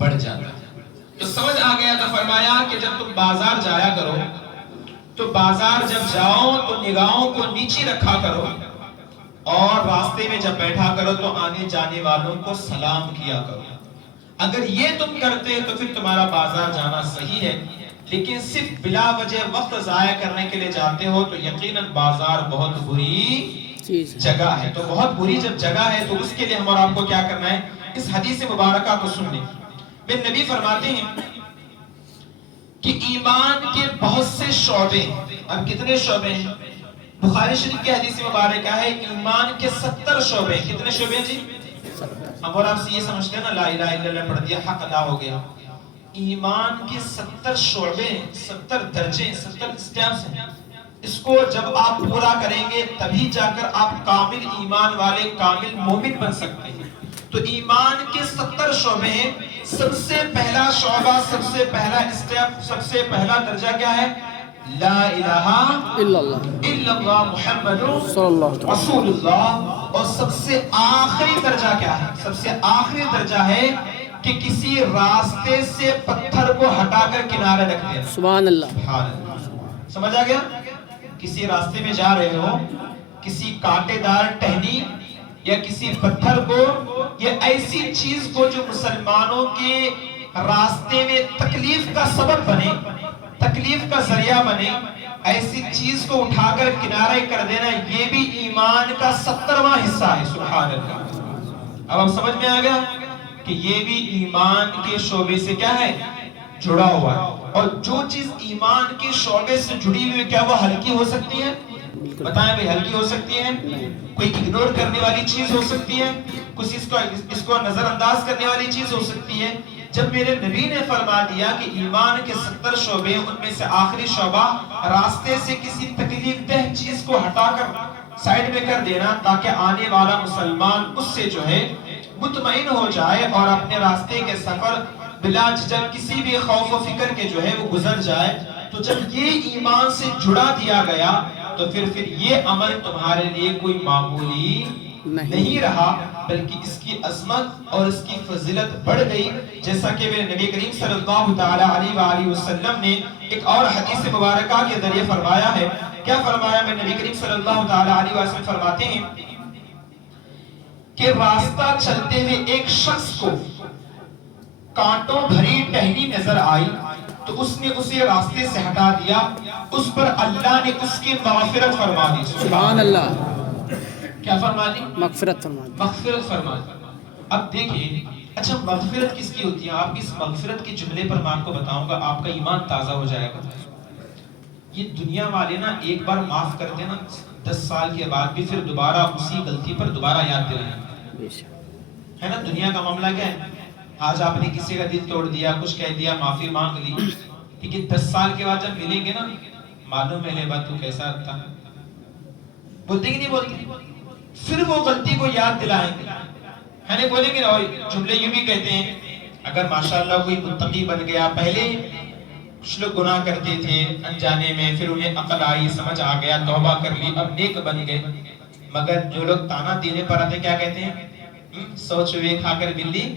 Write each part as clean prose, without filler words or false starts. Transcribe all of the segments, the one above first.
بڑھ جاتا ہے۔ تو سمجھ آ گیا تو فرمایا کہ جب تم بازار جایا کرو تو بازار جب جاؤ تو نگاہوں کو نیچے رکھا کرو، اور راستے میں جب بیٹھا کرو تو آنے جانے والوں کو سلام کیا کرو۔ اگر یہ تم کرتے تو پھر تمہارا بازار جانا صحیح ہے، لیکن صرف بلا وجہ وقت ضائع کرنے کے لیے جاتے ہو تو یقیناً بازار بہت بری جگہ ہے۔ تو بہت بری جب جگہ ہے تو اس کے لیے ہم اور آپ کو کیا کرنا ہے؟ اس حدیث مبارکہ کو سن لیں۔ میرے نبی فرماتے ہیں کہ ایمان کے بہت سے شعبے، اب کتنے شعبے ہیں؟ بخاری شریف کی حدیث مبارکہ ہے ایمان کے 70 شعبے۔ کتنے شعبے ہیں جی؟ ہم اور آپ سے یہ سمجھتے ہیں نا لا الہ الا اللہ پڑھ دیا حق ادا ہو گیا۔ ایمان کے 70 شعبے، 70 درجے، 70 سٹیپس ہیں۔ اس کو جب آپ پورا کریں گے تبھی جا کر آپ کامل ایمان والے، کامل مومن بن سکتے ہیں۔ تو ایمان کے 70 شعبے ہیں۔ سب سے پہلا شعبہ، سب سے پہلا اسٹیپ، سب سے پہلا درجہ کیا ہے؟ لا الہ الا اللہ محمد رسول اللہ۔ اور سب سے آخری درجہ کیا ہے؟ سب سے آخری درجہ ہے کہ کسی راستے سے پتھر کو ہٹا کر کنارے رکھ دیں۔ سبحان اللہ۔ سمجھ آ گیا؟ کسی راستے میں جا رہے ہو، کسی کانٹے دار ٹہنی یا کسی پتھر کو یا ایسی چیز کو جو مسلمانوں کے راستے میں تکلیف کا سبب بنے، تکلیف کا ذریعہ بنے، ایسی چیز کو اٹھا کر کنارے کر دینا، یہ بھی ایمان کا 70واں حصہ ہے۔ سبحان اللہ۔ اب ہم سمجھ میں آ گیا کہ یہ بھی ایمان کے شعبے سے کیا ہے؟ جڑا ہوا ہے۔ اور جو چیز ایمان کے شعبے سے جڑی ہوئی کیا وہ ہلکی ہو سکتی ہے؟ بتائیں بھئی، ہلکی ہو سکتی ہے؟ کوئی اگنور کرنے والی چیز ہو سکتی ہے؟ کچھ اس کو نظر انداز کرنے والی چیز ہو سکتی ہے؟ جب میرے نبی نے فرما دیا کہ ایمان کے 70 شعبے، ان میں سے آخری شعبہ راستے سے کسی تکلیف دہ چیز کو ہٹا کر سائیڈ میں کر دینا تاکہ آنے والا مسلمان اس سے جو ہے مطمئن ہو جائے اور اپنے راستے کے سفر بلا جھجک کسی بھی خوف و فکر کے جو ہے وہ گزر جائے، تو جب یہ ایمان سے جڑا دیا گیا تو پھر یہ عمل تمہارے لیے کوئی معمولی نہیں رہا، بلکہ اس کی عظمت اور اس کی فضیلت بڑھ گئی، جیسا کہ میرے نبی کریم صلی اللہ تعالی علیہ وآلہ وسلم نے ایک اور حدیث مبارکہ کے ذریعے فرمایا ہے۔ کیا فرمایا؟ میرے نبی کریم صلی اللہ تعالی علیہ وآلہ وسلم فرماتے ہیں کہ راستہ چلتے ہوئے ایک شخص کو کانٹوں بھری ٹہنی نظر آئی تو اس نے اسے راستے سے ہٹا دیا، اس پر اللہ نے اس کی مغفرت فرما دی۔ سبحان اللہ۔ کیا فرما دی؟ مغفرت فرما دی۔ مغفرت فرما دی۔ اب دیکھیں، اچھا مغفرت کس کی ہوتی ہے؟ آپ کی اس مغفرت کے جملے پر میں آپ کو بتاؤں گا، آپ کا ایمان تازہ ہو جائے گا۔ یہ دنیا والے نا ایک بار معاف کرتے نا 10 سال کے بعد بھی پھر دوبارہ اسی غلطی پر دوبارہ یاد دلائیں، ہے نا؟ دنیا کا معاملہ کیا ہے؟ آج آپ نے کسی کا دل توڑ دیا، کچھ کہہ دیا، معافی مانگ لی، ٹھیک ہے، 10 سال کے بعد جب ملیں گے نا، معلوم ہے لے بات تو کیسا تھا، بولتے کہ نہیں بولتے؟ پھر وہ غلطی کو یاد دلائیں گے، ہے نا؟ بولیں گے نا، جملے یوں بھی کہتے ہیں، اگر ماشاءاللہ کوئی متقی بن گیا، پہلے کچھ لوگ گناہ کرتے تھے انجانے میں، پھر انہیں عقل آئی، سمجھ آ گیا، توبہ کر لی، اب نیک بن گئے، مگر جو لوگ تانا دینے پر آتے کیا کہتے ہیں؟ 100 چوہے کھا کر بلی۔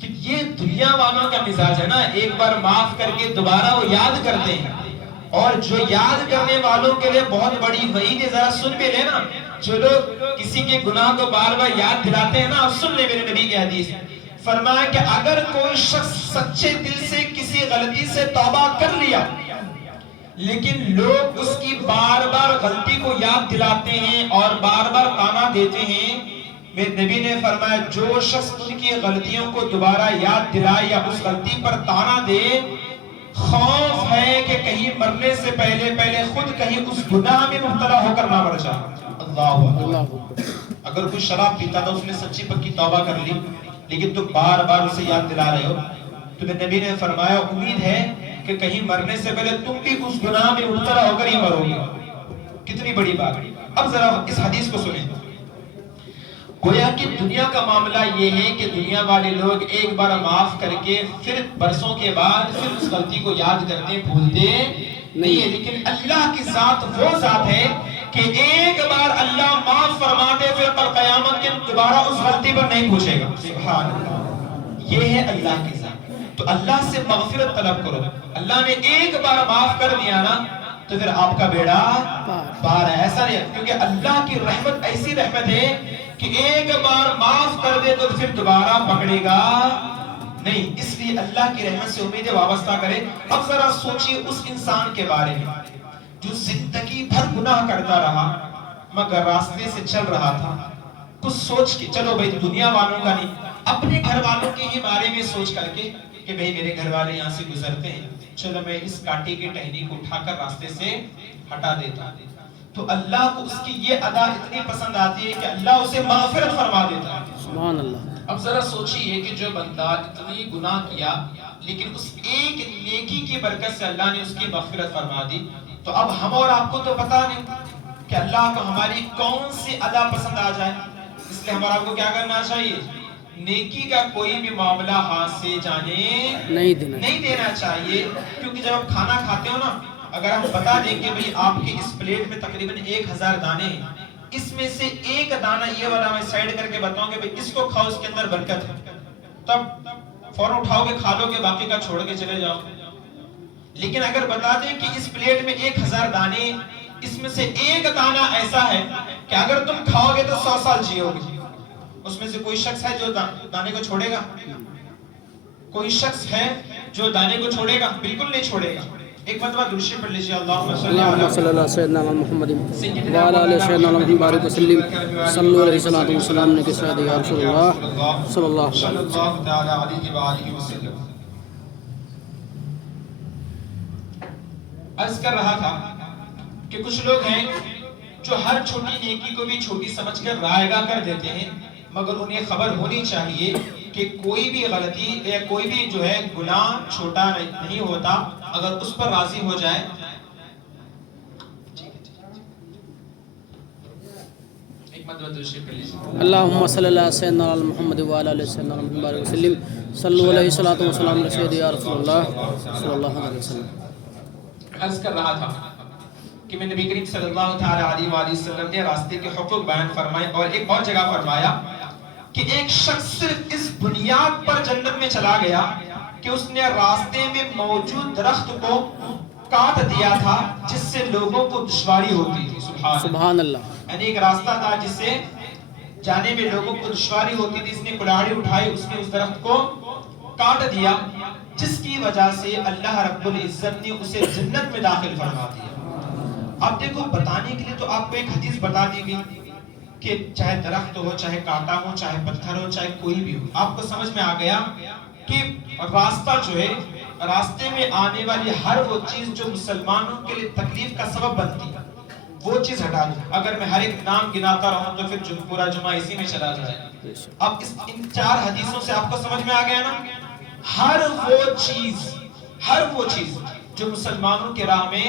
کہ یہ دنیا والوں کا مزاج ہے نا، ایک بار معاف کر کے دوبارہ وہ یاد کرتے ہیں، اور جو یاد کرنے والوں کے لیے بہت بڑی وعید ہے، ذرا سن بھی لینا، جو لوگ کسی کے گناہ کو بار بار یاد دلاتے ہیں نا، اب سن لے میرے نبی کی حدیث، فرمایا کہ اگر کوئی شخص سچے دل سے کسی غلطی سے توبہ کر لیا لیکن لوگ اس کی بار بار غلطی کو یاد دلاتے ہیں اور بار بار تانا دیتے ہیں، میرے نبی نے فرمایا جو شخص ان کی غلطیوں کو دوبارہ یاد دلائے یا اس غلطی پر تانا دے، خوف ہے کہ کہیں مرنے سے پہلے خود کہیں اس گناہ میں مبتلا ہو کر نہ مر جائے۔ اللہ اکبر۔ اگر کوئی شراب پیتا تھا، اس نے سچی پکی توبہ کر لی، لیکن تم بار بار اسے یاد دلا رہے ہو، تو میرے نبی نے فرمایا امید ہے کہ کہیں مرنے سے پہلے تم بھی اس گناہ میں مبتلا ہو کر ہی مرو گے۔ کتنی بڑی بات۔ اب ذرا اس حدیث کو سنیں، گویا کہ دنیا کا معاملہ یہ ہے کہ دنیا والے لوگ ایک بار معاف کر کے پھر برسوں کے بعد پھر اس غلطی کو یاد کرتے بھولتے نہیں ہے، لیکن اللہ کی ذات وہ ذات ہے کہ ایک بار اللہ معاف فرما دے پھر پر قیامت کے دوبارہ اس غلطی پر نہیں پوچھے گا۔ سبحان اللہ۔ یہ ہے اللہ کی ذات۔ تو اللہ سے مغفرت طلب کرو، اللہ نے ایک بار معاف کر دیا نا تو پھر آپ کا بیڑا پار ہے۔ ایسا نہیں ہے، کیونکہ اللہ کی رحمت ایسی رحمت ہے کہ ایک بار معاف کر دے تو پھر دوبارہ پکڑے گا نہیں، اس لیے اللہ کی رحمت سے امیدیں وابستہ کرے۔ اب ذرا سوچئے اس انسان کے بارے میں جو زندگی بھر گناہ کرتا رہا مگر راستے سے چل رہا تھا، کچھ سوچ کے، چلو بھائی دنیا والوں کا نہیں، اپنے گھر والوں کے ہی بارے میں سوچ کر کے کہ بھئی میرے گھر والے یہاں سے گزرتے ہیں، چلو میں اس کانٹے کی ٹہنی کو اٹھا کر راستے سے ہٹا دیتا ہوں، تو اللہ کو اس کی یہ ادا اتنی پسند آتی ہے کہ اللہ اسے مغفرت فرما دیتا ہے۔ سبحان اللہ۔ اب ذرا سوچئے کہ جو بندہ اتنی گناہ کیا لیکن اس ایک نیکی کی برکت سے اللہ نے اس کی مغفرت فرما دی، تو اب ہم اور آپ کو تو پتا نہیں کہ اللہ کو ہماری کون سی ادا پسند آ جائے، اس لیے ہمارا کو کیا کرنا چاہیے؟ نیکی کا کوئی بھی معاملہ ہاتھ سے جانے نہیں دینا چاہیے، کیونکہ جب ہم کھانا کھاتے ہو نا، اگر ہم بتا دیں کہ بھئی آپ کی اس پلیٹ میں تقریباً 1000 دانے ہیں، اس میں سے ایک دانہ یہ والا میں سائیڈ کر کے بتاؤں کہ بھئی اس کو کھاؤ، اس کے اندر برکت ہے، تب فوراں اٹھاؤ گے کھا لو گے، باقی کا چھوڑ کے چلے جاؤ۔ لیکن اگر بتا دیں کہ اس پلیٹ میں 1000 دانے، اس میں سے ایک دانہ ایسا ہے کہ اگر تم کھاؤ گے تو 100 سال جیو گے، اس میں سے کوئی شخص ہے جو دانے کو چھوڑے گا؟ کوئی شخص ہے جو دانے کو چھوڑے گا؟ بالکل نہیں چھوڑے گا۔ ایک مرتبہ درود شریف پڑھ لیجیے، اللہم صلی علی سیدنا محمد وعلی آلہ سیدنا محمد بارک وسلم، صلو علیہ الصلوۃ والسلام علیہ سید یا رسول اللہ صلی اللہ علیہ وآلہ وسلم۔ عرض کر رہا تھا کہ کچھ لوگ ہیں جو ہر چھوٹی نیکی کو بھی چھوٹی سمجھ کر رائیگاں کر دیتے ہیں، مگر انہیں خبر ہونی چاہیے کہ کوئی بھی غلطی یا کوئی بھی جو ہے گناہ چھوٹا نہیں ہوتا اگر اس پر راضی ہو جائے۔ اللہم صلی اللہ سیدنا محمد وعلی آلہ سیدنا محمد بارک وسلم، صلو علیہ الصلوۃ والسلام علیہ سید یا رسول اللہ صلی اللہ علیہ وسلم۔ عرض کر رہا تھا کہ میں نبی کریم صلی اللہ علیہ وآلہ وسلم نے راستے کے حقوق بیان فرمائے، اور ایک اور جگہ فرمایا کہ ایک شخص صرف اس بنیاد پر جنت میں چلا گیا کہ اس نے راستے میں موجود درخت کو کاٹ دیا تھا جس سے لوگوں کو دشواری ہوتی تھی۔ سبحان اللہ۔ یعنی ایک راستہ تھا جس سے جانے میں لوگوں کو دشواری ہوتی تھی، اس نے کلاڑی اٹھائی، اس نے اس درخت کو کاٹ دیا، جس کی وجہ سے اللہ رب العزت نے اسے جنت میں داخل فرما دیا۔ اب دیکھو، بتانے کے لیے تو آپ کو ایک حدیث بتا دی گئی کہ چاہے درخت ہو، چاہے کانٹا ہو، چاہے پتھر ہو، چاہے کوئی بھی ہو، آپ کو سمجھ میں آ گیا کہ راستہ جو ہے، راستے میں آنے والی ہر وہ چیز جو مسلمانوں کے لیے تکلیف کا سبب بنتی ہے وہ چیز ہٹا دو۔ اگر میں ہر ایک نام گناتا رہوں تو پھر پورا جمعہ اسی میں چلا جائے۔ اب ان 4 حدیثوں سے آپ کو سمجھ میں آ گیا نا، ہر وہ چیز جو مسلمانوں کے راہ میں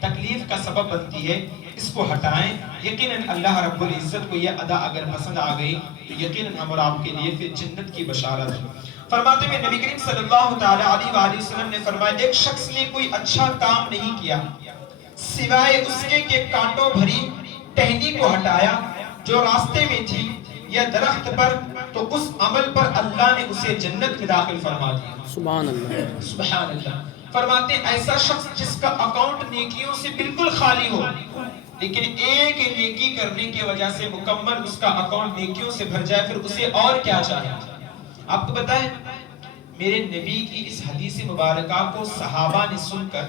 تکلیف کا سبب بنتی ہے، اس کو ہٹائیں۔ یقیناً اللہ رب العزت کو یہ ادا اگر پسند آ گئی تو یقیناً ہم اور آپ کے لیے پھر جنت کی بشارت ہے۔ فرماتے ہیں نبی کریم صلی اللہ علیہ وآلہ وسلم نے فرمایا، ایک شخص نے کوئی اچھا کام نہیں کیا سوائے اس کے کہ کانٹوں بھری ٹہنی کو ہٹایا جو راستے میں تھی یا درخت پر، تو اس عمل پر اللہ نے اسے جنت میں داخل فرما دیا۔ سبحان اللہ۔ سبحان اللہ۔ فرماتے ہیں ایسا شخص جس کا اکاؤنٹ نیکیوں سے بالکل خالی ہو لیکن ایک نیکی کرنے کی وجہ سے مکمل اس کا اکاؤنٹ نیکیوں سے بھر جائے، پھر اسے اور کیا چاہیے؟ آپ کو بتائیں، میرے نبی کی اس حدیث مبارکہ کو صحابہ نے سن کر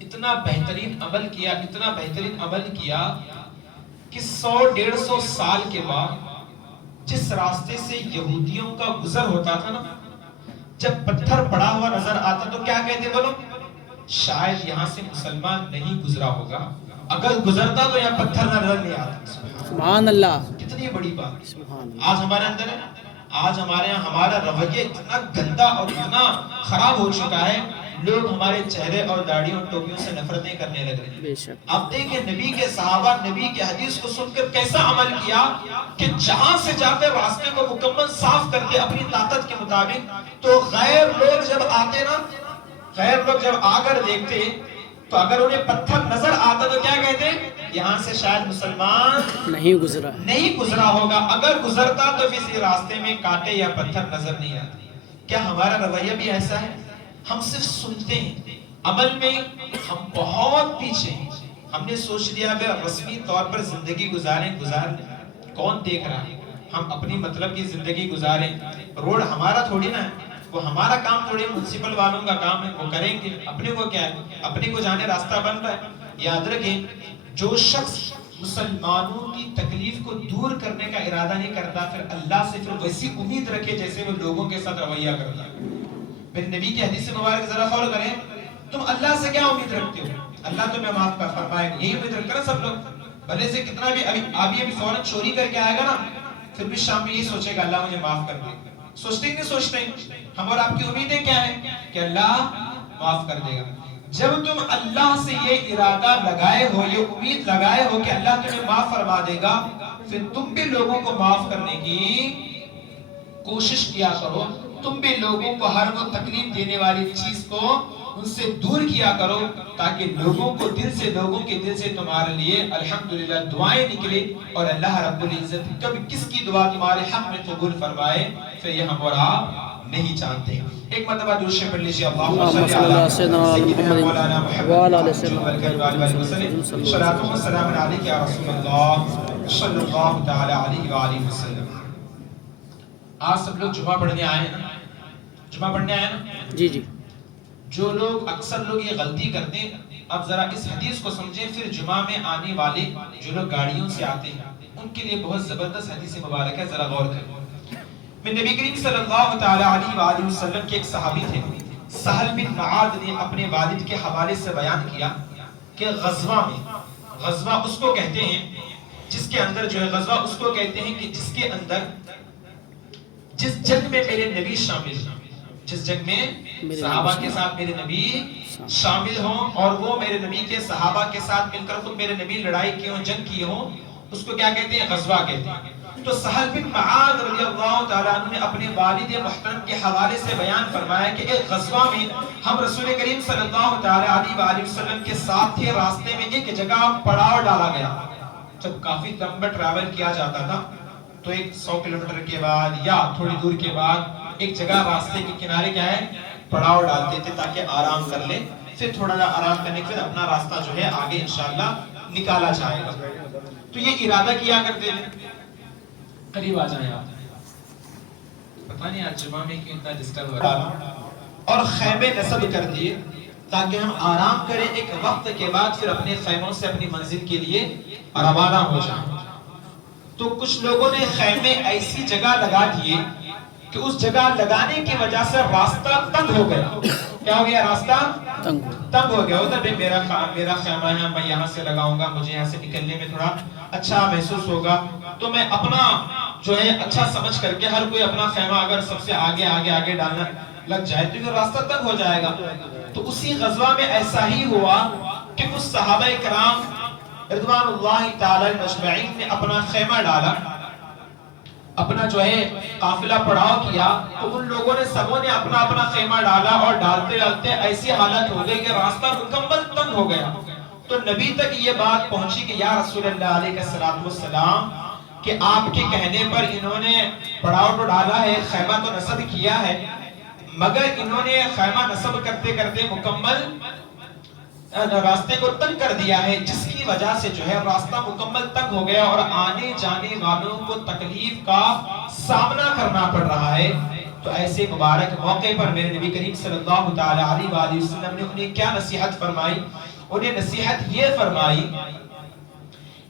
اتنا بہترین عمل کیا کہ 100-150 سال کے بعد جس راستے سے یہودیوں کا گزر ہوتا تھا نا، جب پتھر پڑا ہوا نظر آتا تو کیا کہتے بولو؟ شاید یہاں سے مسلمان نہیں گزرا ہوگا، اگر گزرتا تو یہاں پتھر نظر نہیں آتا۔ سبحان اللہ۔ کتنی بڑی بات آج ہمارے اندر ہے۔ آج ہمارے یہاں ہمارا رویہ اتنا گندا اور اتنا خراب ہو چکا ہے، لوگ ہمارے چہرے اور داڑھیوں اور ٹوپیوں سے نفرتیں کرنے لگ رہے ہیں۔ اب دیکھیں نبی کے صحابہ نبی کے حدیث کو سن کر کیسا عمل کیا کہ جہاں سے جا کر راستے کو مکمل صاف کر کے اپنی طاقت کے مطابق، تو غیر لوگ جب آتے نا، غیر لوگ جب آ کر دیکھتے تو اگر انہیں پتھر نظر آتا تو کیا کہتے؟ یہاں سے شاید مسلمان نہیں گزرا ہے. نہیں گزرا ہوگا. اگر گزرتا تو کسی راستے میں کانٹے یا پتھر نظر نہیں آتے. کیا ہمارا رویہ بھی ایسا ہے؟ ہم صرف سنتے ہیں، عمل میں ہم بہت پیچھے ہیں. ہم نے سوچ لیا کہ رسمی طور پر زندگی گزار لیں، کون دیکھ رہا ہے، ہم اپنی مطلب کی زندگی گزاریں. روڈ ہمارا تھوڑی نا ہے، وہ ہمارا کام تھوڑی، میونسپل والوں کا کام ہے، وہ کریں گے. اپنے کو کیا ہے، اپنے کو جانے راستہ بن رہا ہے. یاد رکھیں، جو شخص مسلمانوں کی تکلیف کو دور کرنے کا ارادہ نہیں کرتا، پھر اللہ سے پھر ویسی امید رکھے جیسے وہ لوگوں کے ساتھ رویہ کرتا ہے. میرے نبی کی حدیث مبارک ذرا غور کریں، تم اللہ سے کیا امید رکھتے ہو؟ اللہ تمہیں معاف کر فرمائے گا، یہی امید رکھ کر سب لوگ. بھلے سے کتنا بھی ابھی فوراً چوری کر کے آئے گا نا، پھر بھی شام میں یہی سوچے گا اللہ مجھے معاف کر دے. سوچتے ہی نہیں سوچتے. ہم اور آپ کی امیدیں کیا ہیں کہ اللہ معاف کر دے گا. جب تم اللہ سے یہ ارادہ لگائے ہو، یہ امید لگائے ہو کہ اللہ تمہیں معاف فرما دے گا، پھر تم بھی لوگوں کو معاف کرنے کی کوشش کیا کرو. تم بھی لوگوں کو ہر وہ تکلیف دینے والی چیز کو ان سے دور کیا کرو، تاکہ لوگوں کو دل سے، لوگوں کے دل سے تمہارے لیے الحمدللہ دعائیں نکلے. اور اللہ رب العزت کبھی کس کی دعا تمہارے حق میں قبول فرمائے، پھر یہ ہم اور آپ نہیں جانتے. ایک مرتبہ درود شریف پڑھ لیجیے. اللہم صلی علی سیدنا مولانا محمد صلاۃ و سلام علیک یا رسول اللہ صلی اللہ تعالی علیہ وآلہ وسلم. آج سب لوگ جمعہ پڑھنے آئے ہیں نا، جمعہ پڑھنے آئے ہیں نا. جی جی. جو لوگ اکثر لوگ یہ غلطی کرتے ہیں، اب ذرا اس حدیث کو سمجھیں. پھر جمعہ میں آنے والے جو لوگ گاڑیوں سے آتے ہیں ان کے لیے بہت زبردست حدیث مبارک ہے، ذرا غور کریں. میں نبی کریم صلی اللہ تعالی علیہ وآلہ وسلم کے ایک صحابی تھے، سہل بن معاذ نے اپنے والد کے حوالے سے بیان کیا کہ غزوہ میں، غزوہ اس کو کہتے ہیں جس کے اندر جو ہے، غزوہ اس کو کہتے ہیں کہ جس کے اندر، جس جنگ میں میرے نبی شامل ہیں، جس جنگ میں صحابہ کے ساتھ میرے نبی شامل ہوں اور وہ میرے نبی کے صحابہ کے ساتھ مل کر خود میرے نبی لڑائی کی ہوں، جنگ کی ہوں، اس کو کیا کہتے ہیں؟ غزوہ کہتے ہیں. تو سہل بن معاذ رضی اللہ تعالیٰ عنہ نے اپنے والد محترم کے حوالے سے بیان فرمایا کہ ایک غزوہ میں ہم رسول کریم صلی اللہ تعالیٰ علیہ وآلہ وسلم کے ساتھ تھے. راستے میں ایک جگہ پڑاؤ ڈالا گیا. جب کافی لمبا ٹریول کیا جاتا تھا تو ایک 100 کلومیٹر کے بعد یا تھوڑی دور کے بعد ایک جگہ راستے کے کنارے کیا ہے، پڑاؤ ڈالتے تھے تاکہ آرام کر لیں. پھر تھوڑا سا آرام کرنے کے بعد اپنا راستہ جو ہے آگے انشاءاللہ نکالا جائے گا. تو یہ ارادہ کیا کرتے تھے. قریب آ جائیں آپ، پتہ نہیں آج جمعہ میں کیوں اتنا ڈسٹرب ہو رہا ہے. اور خیمے نصب کر دیے تاکہ ہم آرام کریں. ایک وقت کے بعد پھر اپنے خیموں سے اپنی منزل کے لیے روانہ ہو جائیں. تو کچھ لوگوں نے خیمے ایسی جگہ لگا دیے کہ اس جگہ لگانے کی وجہ سے راستہ تنگ ہو گیا. کیا ہو گیا؟ راستہ تنگ ہو گیا. ادھر میرا خیمہ ہے، میں یہاں سے لگاؤں گا، مجھے یہاں سے نکلنے میں تھوڑا اچھا محسوس ہوگا، تو میں اپنا جو ہے اچھا سمجھ کر کے ہر کوئی اپنا خیمہ اگر سب سے آگے ڈالنا لگ جائے تو پھر راستہ تنگ ہو جائے گا. تو اسی غزوہ میں ایسا ہی ہوا کہ کچھ صحابہ کرام رضوان اللہ تعالی اجمعین نے اپنا خیمہ ڈالا، اپنا جو ہے قافلہ پڑاؤ کیا. تو ان لوگوں نے سبوں نے اپنا اپنا خیمہ ڈالا اور ڈالتے ڈالتے ایسی حالت ہو گئی کہ راستہ مکمل تنگ ہو گیا. تو نبی تک یہ بات پہنچی کہ یا رسول اللہ علیہ السلام کہ آپ کے کہنے پر انہوں نے پڑاؤ تو ڈالا ہے، خیمہ تو نصب کیا ہے، مگر انہوں نے خیمہ نصب کرتے کرتے مکمل راستے کو تنگ کر دیا ہے، جس کی وجہ سے جو ہے راستہ مکمل تنگ ہو گیا اور آنے جانے والوں کو تکلیف کا سامنا کرنا پڑ رہا ہے. تو ایسے مبارک موقع پر میرے نبی کریم صلی اللہ تعالی علیہ وآلہ وسلم نے انہیں کیا نصیحت فرمائی؟ انہیں نصیحت یہ فرمائی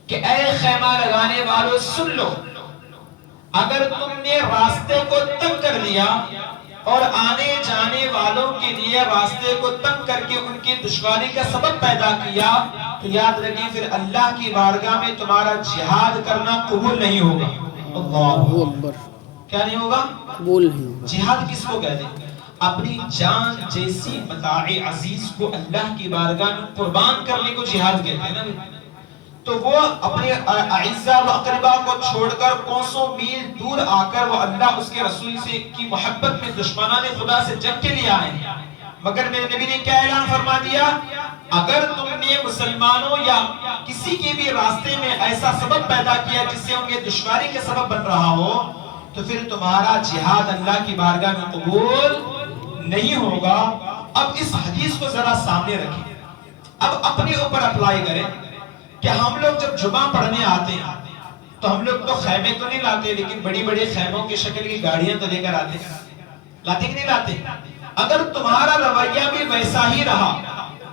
کہ اے خیمہ لگانے والوں سن لو، اگر تم نے راستے کو تنگ کر دیا اور آنے جانے والوں کے لیے راستے کو تنگ کر کے ان کی دشواری کا سبب پیدا کیا تو یاد رکھیں پھر اللہ کی بارگاہ میں تمہارا جہاد کرنا قبول نہیں ہوگا. اللہ اکبر. کیا نہیں ہوگا؟ قبول نہیں ہوگا. جہاد کس کو کہتے ہیں؟ اپنی جان جیسی متاع عزیز کو اللہ کی بارگاہ میں قربان کرنے کو جہاد کہتے ہیں نا. تو وہ اپنے اعزاء و اقرباء کو چھوڑ کر کوسوں میل دور آ کر وہ اللہ اس کے رسول سے کی محبت میں دشمنان خدا سے جنگ کے لیے آئے ہیں. مگر میرے نبی نے کیا اعلان فرما دیا؟ اگر تم نے مسلمانوں یا کسی کے بھی راستے میں ایسا سبب پیدا کیا جس سے ان کے دشواری کے سبب بن رہا ہو تو پھر تمہارا جہاد اللہ کی بارگاہ میں قبول نہیں ہوگا۔ اب اس حدیث کو ذرا سامنے رکھیں، اب اپنے اوپر اپلائی کریں کہ ہم لوگ جب جمعہ پڑھنے آتے ہیں تو ہم لوگ تو خیمے تو نہیں لاتے، لیکن بڑی بڑی خیموں کی شکل کی گاڑیاں تو لے کر آتے ہیں، لاتے کہ نہیں لاتے؟ اگر تمہارا رویہ بھی ویسا ہی رہا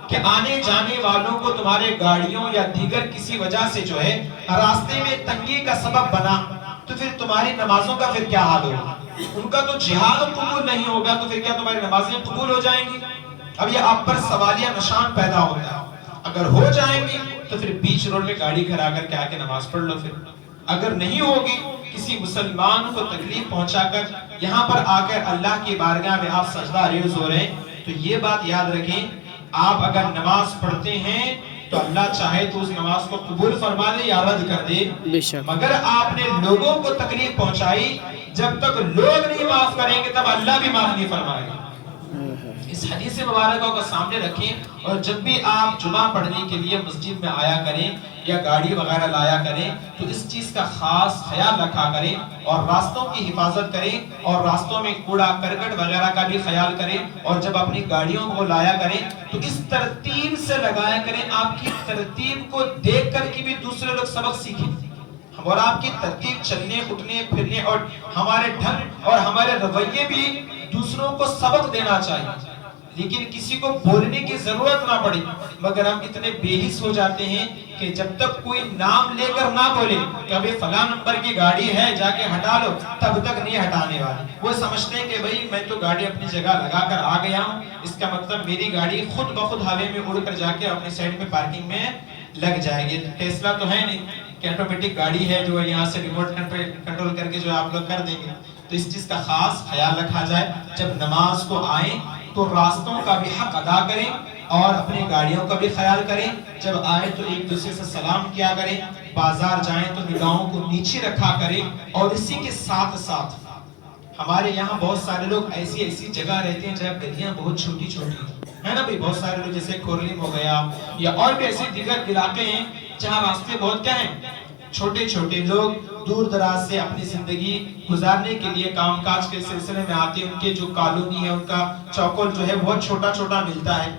کہ آنے جانے والوں کو تمہارے گاڑیوں یا دیگر کسی وجہ سے جو ہے راستے میں تنگی کا سبب بنا تو پھر تمہاری نمازوں کا پھر کیا حال ہوگا؟ ان کا تو جہاد قبول نہیں ہوگا تو پھر کیا تمہاری نمازیں قبول ہو جائیں گی؟ اب یہ آپ پر سوالیہ نشان پیدا ہوتا ہے۔ اگر ہو جائیں گی تو پھر بیچ روڈ میں گاڑی کھڑا کر کے آکے نماز پڑھ لو، پھر اگر نہیں ہوگی کسی مسلمان کو تکلیف پہنچا کر یہاں پر آ کر اللہ کی بارگاہ میں آپ سجدہ ریز ہو رہے ہیں تو یہ بات یاد رکھیں، آپ اگر نماز پڑھتے ہیں تو اللہ چاہے تو اس نماز کو قبول فرما دے یا رد کر دے، مگر آپ نے لوگوں کو تکلیف پہنچائی، جب تک لوگ نہیں معاف کریں گے تب اللہ بھی معاف نہیں فرمائے گا۔ اس حدیث مبارکہ کو سامنے رکھیں اور جب بھی آپ جمعہ پڑھنے کے لیے مسجد میں آیا کریں یا گاڑی وغیرہ لایا کریں تو اس چیز کا خاص خیال رکھا کریں اور راستوں کی حفاظت کریں اور راستوں میں کوڑا کرکٹ وغیرہ کا بھی خیال کریں، اور جب اپنی گاڑیوں کو لایا کریں تو اس ترتیب سے لگایا کریں، آپ کی ترتیب کو دیکھ کر کے بھی دوسرے لوگ سبق سیکھیں، اور آپ کی ترتیب چلنے اٹھنے پھرنے اور ہمارے ڈھنگ اور ہمارے رویے بھی دوسروں کو سبق دینا چاہیے، لیکن کسی کو بولنے کی ضرورت نہ پڑے، مگر ہم اتنے بے حس ہو جاتے ہیں کہ جب تک کوئی نام لے کر نہ بولے کہ ابھی فلاں نمبر کی گاڑی ہے جا کے ہٹا لو، تب تک نہیں ہٹانے والے۔ وہ سمجھتے ہیں کہ بھئی میں تو گاڑی اپنی جگہ لگا کر آ گیا ہوں، اس کا مطلب میری گاڑی خود بخود ہوے میں اڑ کر جا کے اپنی سائیڈ میں پارکنگ میں لگ جائے گی۔ ٹیسلا تو ہے نہیں کہ آٹومیٹک گاڑی ہے جو یہاں سے ریموٹ کنٹرول کر کے جو آپ لوگ کر دیں گے۔ تو اس چیز کا خاص خیال رکھا جائے، جب نماز کو آئیں تو راستوں کا بھی حق ادا کریں اور اپنی گاڑیوں کا بھی خیال کریں، جب آئیں تو ایک دوسرے سے سلام کیا کریں، بازار جائیں تو نگاہوں کو نیچے رکھا کریں، اور اسی کے ساتھ ساتھ ہمارے یہاں بہت سارے لوگ ایسی جگہ رہتے ہیں جہاں گلیاں بہت چھوٹی چھوٹی ہے نا بھئی، بہت سارے لوگ جیسے کورلیم ہو گیا یا اور بھی ایسے دیگر علاقے ہیں جہاں راستے بہت کیا ہیں چھوٹے چھوٹے، لوگ دور دراز سے اپنی زندگی گزارنے کے لیے کام کاج کے سلسلے میں آتے ہیں، ان کے جو کالونی ہے ان کا چوکول جو ہے بہت چھوٹا چھوٹا ملتا ہے۔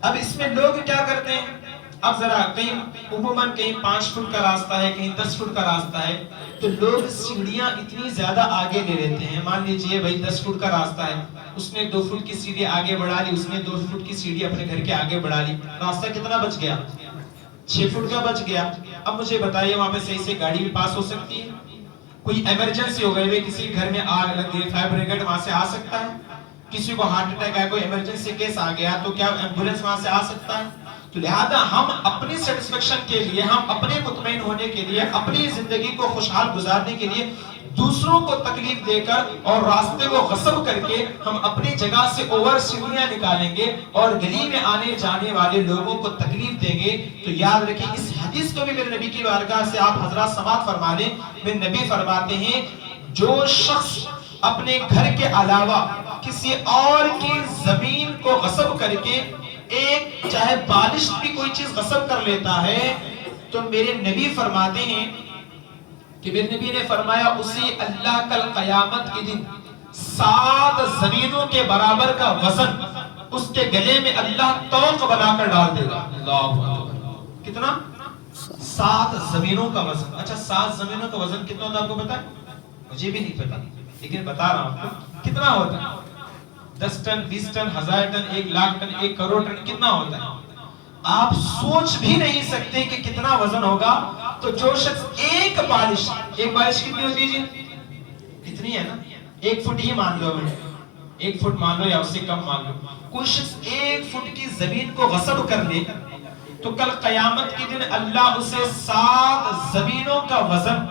اب اس میں لوگ کیا کرتے ہیں، اب ذرا کہیں عموماً کہیں 5 فٹ کا راستہ ہے، کہیں 10 فٹ کا راستہ ہے، تو لوگ سیڑھیاں اتنی زیادہ آگے لے لیتے ہیں۔ مان لیجئے بھائی 10 فٹ کا راستہ ہے، اس نے 2 فٹ کی سیڑھی آگے بڑھا لی، اس نے 2 فٹ کی سیڑھی اپنے گھر کے آگے بڑھا لی، راستہ کتنا بچ گیا؟ 6 فٹ کا بچ گیا۔ اب مجھے بتائیے وہاں پہ صحیح سے گاڑی بھی پاس ہو سکتی ہے؟ کوئی ایمرجنسی ہو گئی، کسی گھر میں آگ لگ گئی، فائر بریگیڈ وہاں سے آ سکتا ہے؟ کسی کو ہارٹ اٹیک آیا، کوئی ایمرجنسی کیس آ گیا تو کیا ایمبولینس وہاں سے آ سکتا ہے؟ تو لہذا ہم اپنی سیٹسفیکشن کے لیے، ہم اپنے مطمئن ہونے کے لیے، اپنی زندگی کو خوشحال گزارنے کے لیے دوسروں کو تکلیف دے کر اور راستے کو غصب کر کے ہم اپنی جگہ سے اوور سیڑھیاں نکالیں گے اور گلی میں آنے جانے والے لوگوں کو تکلیف دیں گے، تو یاد رکھیں اس حدیث کو بھی میرے نبی کی بارگاہ سے آپ حضرات سماعت فرما لیں۔ میرے نبی فرماتے ہیں جو شخص اپنے گھر کے علاوہ کسی اور کی زمین کو غصب کر کے ایک چاہے بالش بھی کوئی چیز غصب کر لیتا ہے تو میرے نبی فرماتے ہیں کہ میرے نبی نے فرمایا اسے اللہ کل قیامت کے دن 7 زمینوں کے برابر کا وزن اس کے گلے میں اللہ توق بنا کر ڈال دے گا۔ اللہ اکبر، کتنا؟ 7 زمینوں کا وزن۔ اچھا 7 زمینوں کا وزن کتنا ہوتا ہے آپ کو پتا ہے؟ مجھے بھی نہیں پتا، لیکن بتا رہا ہوں آپ کو کتنا ہوتا ہے۔ 10 ton, 20 ton, 1000 ton, 1 lakh ton, 1 crore ton, کتنا ہوتا ہے؟ آپ سوچ بھی نہیں سکتے کہ کتنا وزن ہوگا۔ تو جو شخص ایک بالش کتنی ہوتی ہے جی؟ اتنی ہے نا، 1 فٹ ہی مان لو، 1 فٹ مان لو یا اس سے کم مان لو، کوئی شخص 1 فٹ کی زمین کو غصب کر لے تو کل قیامت کے دن اللہ اسے 7 زمینوں کا وزن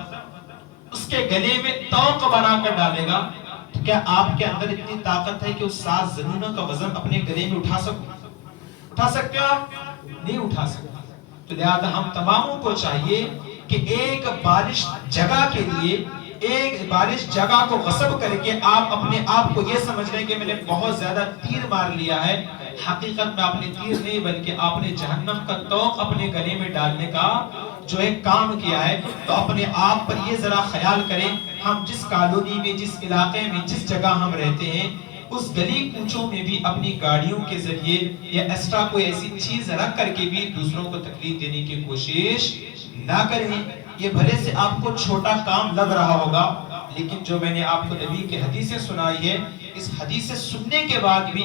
اس کے گلے میں توق بنا کر ڈالے گا۔ تو کیا آپ کے اندر اتنی طاقت ہے کہ اس 7 زمینوں کا وزن اپنے گلے میں اٹھا سکتے ہو آپ؟ نہیں اٹھا سکتے۔ تو لہذا ہم تماموں کو چاہیے کہ ایک بالش جگہ کے لیے، ایک بالش جگہ کو غصب کر کے آپ اپنے آپ کو یہ سمجھ رہے ہیں کہ میں نے بہت زیادہ تیر مار لیا ہے، حقیقت میں آپ نے تیر نہیں بلکہ آپ نے جہنم کا توق اپنے گلے میں ڈالنے کا جو ایک کام کیا ہے. تو اپنے آپ پر یہ ذرا خیال کریں, ہم جس کالونی میں, جس علاقے میں, جس جگہ ہم رہتے ہیں, اس گلی کوچوں میں بھی اپنی گاڑیوں کے ذریعے یا ایکسٹرا کوئی ایسی چیز رکھ کر کے بھی دوسروں کو تکلیف دینے کی کوشش نہ کریں. یہ بھلے سے آپ کو چھوٹا کام لگ رہا ہوگا, لیکن جو میں نے آپ کو نبی کی حدیثیں سنائی ہے, اس حدیثیں سننے کے بعد بھی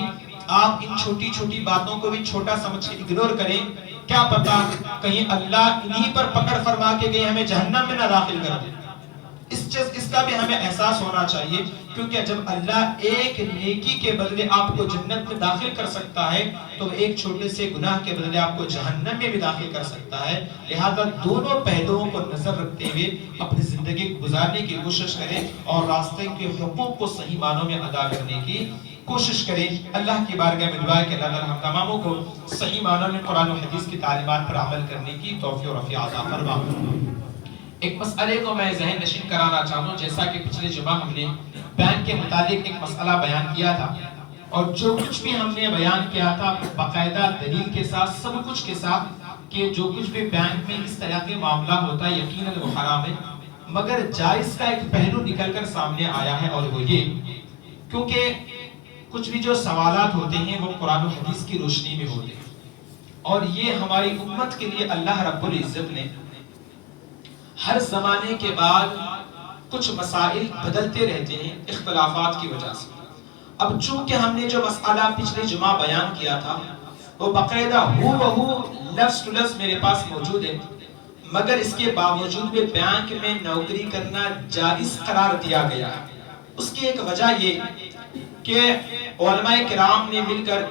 آپ ان چھوٹی چھوٹی باتوں کو بھی چھوٹا سمجھ کے اگنور کریں. کیا پتا کہیں اللہ انہی پر پکڑ فرما کے گئے ہمیں جہنم میں نہ داخل کر دے. اس کا بھی ہمیں احساس ہونا چاہیے, کیونکہ جب اللہ ایک نیکی کے بدلے آپ کو جنت میں داخل کر سکتا ہے تو ایک چھوٹے سے گناہ کے بدلے آپ کو جہنم میں بھی داخل کر سکتا ہے. لہذا دونوں پہلوؤں کو نظر رکھتے ہوئے اپنی زندگی گزارنے کی کوشش کریں اور راستے کے حقوق کو صحیح معنوں میں ادا کرنے کی کوشش کریں. اللہ کی بارگاہ میں دعا ہے کہ اللہ تعالی ہم تماموں کو صحیح معنوں میں قرآن و حدیث کی تعلیمات پر عمل کرنے کی توفیق و عافیت عطا فرما. ایک مسئلے کو میں ذہن نشین کرانا چاہتا ہوں. جیسا کہ پچھلے جمعہ ہم نے بینک کے متعلق ایک مسئلہ بیان کیا تھا, اور جو کچھ بھی ہم نے بیان کیا تھا باقاعدہ دلیل کے ساتھ, سب کچھ کے ساتھ, کہ جو کچھ بھی بینک میں اس طرح کے معاملہ ہوتا ہے یقیناً وہ حرام ہے, مگر جائز کا ایک پہلو نکل کر سامنے آیا ہے, اور وہ یہ کیونکہ کچھ بھی جو سوالات ہوتے ہیں وہ قرآن و حدیث کی روشنی میں ہوتے ہیں, اور یہ ہماری امت کے لیے اللہ رب العزت نے ہر زمانے کے بعد کچھ مسائل بدلتے رہتے ہیں اختلافات کی وجہ سے. اب چونکہ ہم نے جو مسئلہ پچھلے جمعہ بیان کیا تھا وہ باقاعدہ ہو بہو لفظ ٹو لفظ میرے پاس موجود ہے, مگر اس کے باوجود بھی بینک میں نوکری کرنا جائز قرار دیا گیا ہے. اس کی ایک وجہ یہ کہ علماء کرام نے مل کر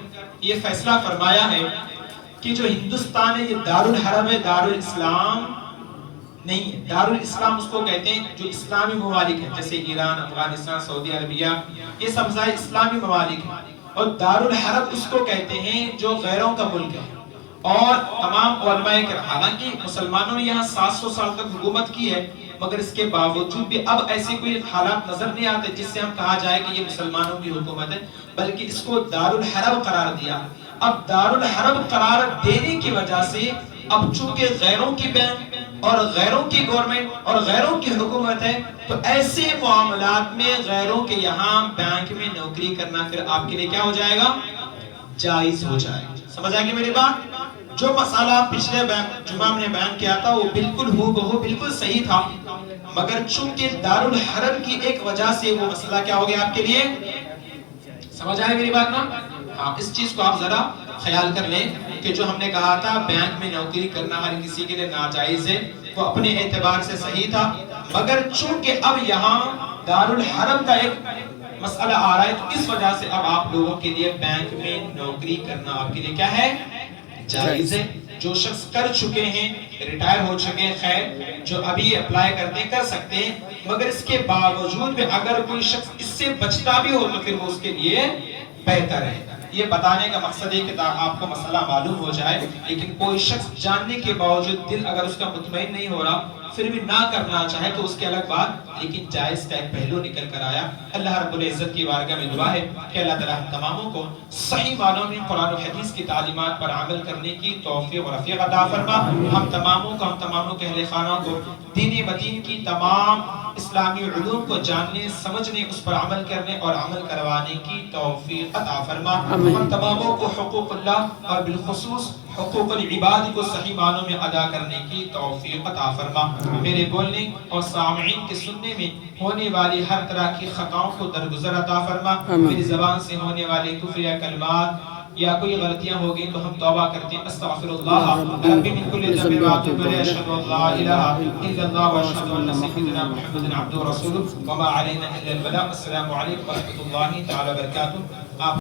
یہ فیصلہ فرمایا ہے کہ جو ہندوستان ہے یہ دارالحرم ہے, دارالاسلام نہیں ہے. دارالاسلام اس کو کہتے ہیں جو اسلامی ممالک ہیں, جیسے ایران, افغانستان, سعودی عربیہ, یہ سب ظاہر اسلامی ممالک ہیں, اور دارالحرب اس کو کہتے ہیں جو غیروں کا ملک ہے. اور تمام علماء کرام, حالانکہ مسلمانوں نے یہاں 700 سال تک حکومت کی ہے, مگر اس کے باوجود بھی اب ایسے کوئی حالات نظر نہیں آتے جس سے ہم کہا جائے کہ یہ مسلمانوں کی حکومت ہے, بلکہ اس کو دارالحرب قرار دیا. اب دارالحرب قرار دینے کی وجہ سے اب چونکہ غیروں کی بینک اور غیروں کی گورنمنٹ اور غیروں کی حکومت ہے, تو ایسے معاملات میں غیروں کے یہاں بینک میں نوکری کرنا پھر آپ کے لیے کیا ہو جائے گا, جائز ہو جائے گا. سمجھ آئے گی میری بات؟ جو مسئلہ پچھلے جمعہ میں نے بیان کیا تھا وہ بالکل ہو بہو بالکل صحیح تھا, مگر چونکہ دارالحرم کی ایک وجہ سے وہ مسئلہ کیا ہو گیا آپ کے لیے. سمجھ آئے میری بات نا؟ ہاں, اس چیز کو آپ ذرا خیال کر لیں کہ جو ہم نے کہا تھا بینک میں نوکری کرنا ہر کسی کے لیے ناجائز ہے, وہ اپنے اعتبار سے صحیح تھا, مگر چونکہ اب یہاں دارالحرم کا ایک مسئلہ آ رہا ہے تو اس وجہ سے اب آپ لوگوں کے لیے بینک میں نوکری کرنا آپ کے لیے کیا ہے, جائز ہے. جو شخص کر چکے ہیں, ریٹائر ہو چکے ہیں, خیر جو ابھی اپلائی کرتے ہیں کر سکتے ہیں, مگر اس کے باوجود بھی اگر کوئی شخص اس سے بچتا بھی ہو تو پھر وہ اس کے لیے بہتر ہے. یہ بتانے کا مقصد ہے کہ آپ کو مسئلہ معلوم ہو جائے, لیکن کوئی شخص جاننے کے باوجود دل اگر اس کا مطمئن نہیں ہو رہا پھر بھی نہ کرنا چاہے تو اس کے الگ بات, لیکن جائز کا ایک پہلو نکل کر آیا. اللہ رب العزت کی بارگاہ میں دعا ہے کہ اللہ تعالی ہم تماموں کو صحیح معنوں میں قرآن و حدیث کی تعلیمات پر عمل کرنے کی توفیق و رفیق عطا فرما. ہم تماموں کے اہل خانہ کو دین مدین کی تمام اسلامی علوم کو جاننے, سمجھنے, اس پر عمل کرنے اور عمل کروانے کی توفیق عطا فرما. ہم تماموں کو حقوق اللہ اور بالخصوص حقوق العباد کو صحیح معنوں میں ادا کرنے کی توفیق عطا فرما. میرے بولنے اور سامعین کے سننے میں ہونے والی ہر طرح کی خطاؤں کو درگزر عطا فرما. میری زبان سے ہونے والے کفر یا کلمات یا کوئی غلطیاں ہو گئی تو ہم توبہ کرتے ہیں. استغفر اللہ ربی من کل ذنب واتوب الیہ. اشہد ان لا الہ الا اللہ واشہد ان سیدنا محمد عبدہ ورسولہ وما علینا الا البلاغ. السلام علیکم ورحمۃ اللہ تعالی وبرکاتہ.